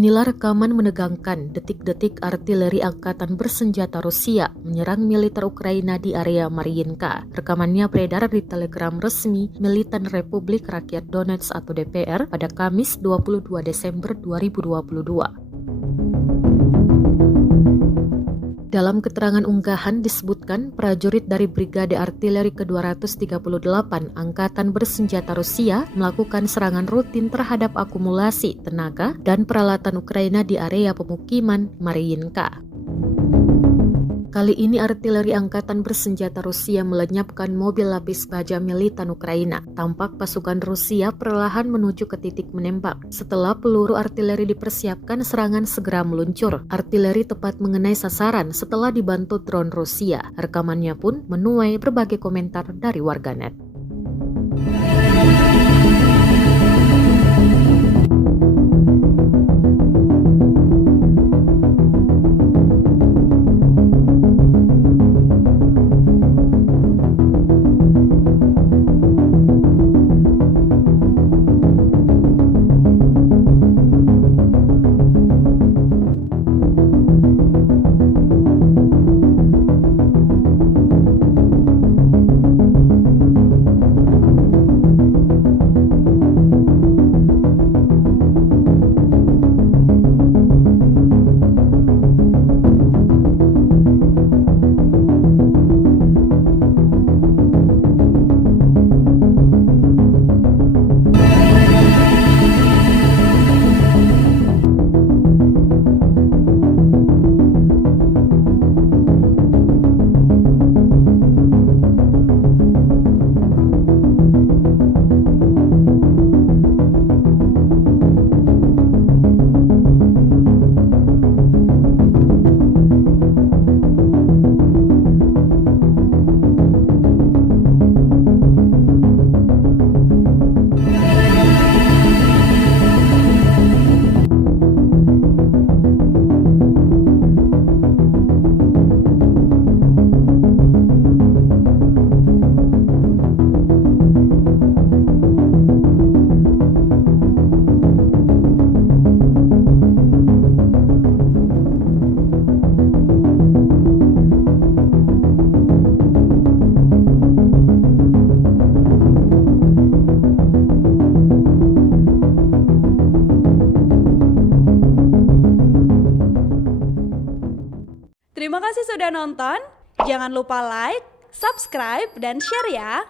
Inilah rekaman menegangkan detik-detik artileri angkatan bersenjata Rusia menyerang militer Ukraina di area Mariinka. Rekamannya beredar di Telegram resmi Militan Republik Rakyat Donetsk atau DPR pada Kamis 22 Desember 2022. Dalam keterangan unggahan disebutkan prajurit dari Brigade Artileri ke-238 Angkatan Bersenjata Rusia melakukan serangan rutin terhadap akumulasi tenaga dan peralatan Ukraina di area pemukiman Mariinka. Kali ini artileri Angkatan Bersenjata Rusia melenyapkan mobil lapis baja militan Ukraina. Tampak pasukan Rusia perlahan menuju ke titik menembak. Setelah peluru artileri dipersiapkan, serangan segera meluncur. Artileri tepat mengenai sasaran setelah dibantu drone Rusia. Rekamannya pun menuai berbagai komentar dari warganet. Terima kasih sudah nonton. Jangan lupa like, subscribe, dan share ya.